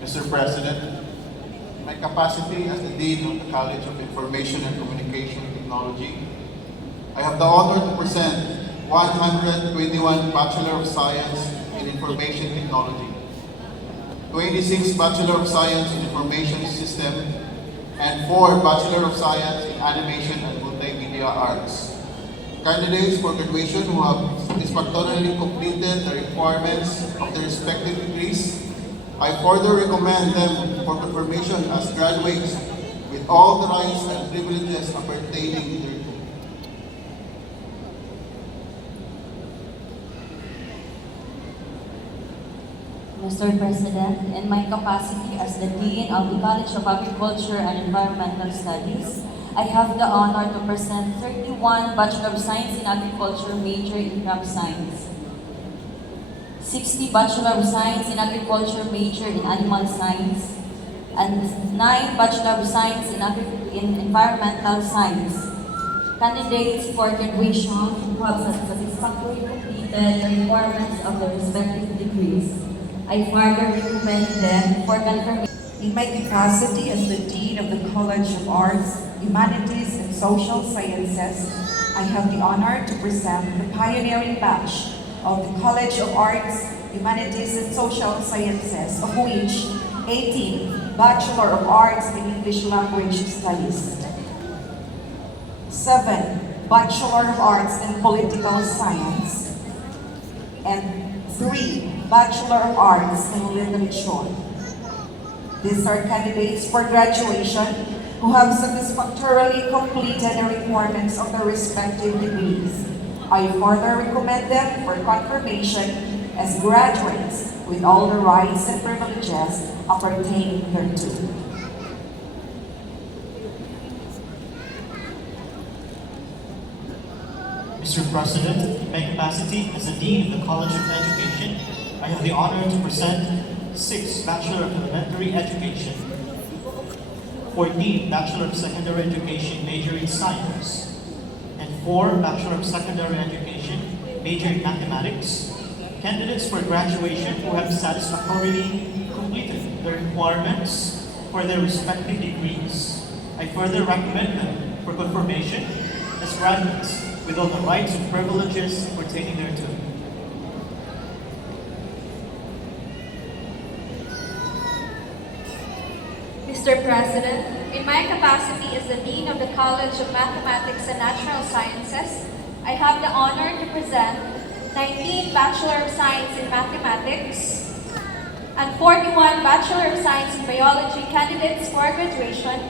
Mr. President, in my capacity as the Dean of the College of Information and Communication Technology, I have the honor to present 121 Bachelor of Science in Information Technology, 26 Bachelor of Science in Information System, and 4 Bachelor of Science in Animation and Multimedia Arts. Candidates for graduation who have satisfactorily completed the requirements of their respective degrees, I further recommend them for confirmation as graduates with all the rights and privileges appertaining thereto. Mr. President, in my capacity as the Dean of the College of Agriculture and Environmental Studies, I have the honor to present 31 Bachelor of Science in Agriculture major in crop science, 60 Bachelor of Science in Agriculture major in animal science, and 9 Bachelor of Science in Environmental Science. Candidates for graduation who have satisfactorily completed the requirements of their respective degrees, I further recommend them for confirmation. In my capacity as the Dean of the College of Arts, Humanities, and Social Sciences, I have the honor to present the pioneering batch of the College of Arts, Humanities, and Social Sciences, of which 18 Bachelor of Arts in English Language Studies, 7 Bachelor of Arts in Political Science, and 3 Bachelor of Arts in Literature. These are candidates for graduation who have satisfactorily completed the requirements of their respective degrees. I further recommend them for confirmation as graduates with all the rights and privileges appertaining thereto. Mr. President, in my capacity as the Dean of the College of Education, I have the honor to present 6 Bachelor of Elementary Education, 14 Bachelor of Secondary Education major in Science, and 4 Bachelor of Secondary Education major in Mathematics. Candidates for graduation who have satisfactorily completed the requirements for their respective degrees. I further recommend them for confirmation as graduates with all the rights and privileges pertaining thereto. Mr. President, in my capacity as the Dean of the College of Mathematics and Natural Sciences, I have the honor to present 19 Bachelor of Science in Mathematics and 41 Bachelor of Science in Biology candidates for graduation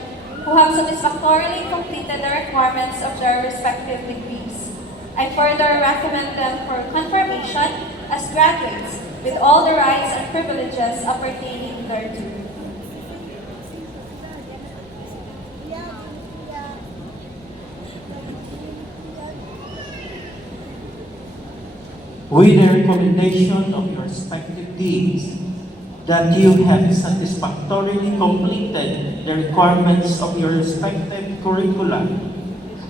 who have satisfactorily completed the requirements of their respective degrees. I further recommend them for confirmation as graduates with all the rights and privileges appertaining thereto. With the recommendation of your respective deans that you have satisfactorily completed the requirements of your respective curricula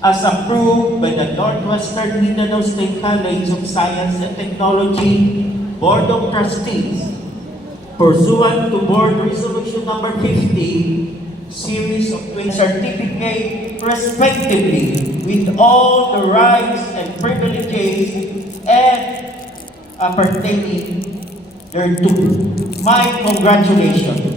as approved by the Northwestern Mindanao State College of Science and Technology Board of Trustees, pursuant to Board Resolution Number 50, Series of 20 certificate respectively, with all the rights and privileges and appertaining thereto. My congratulations.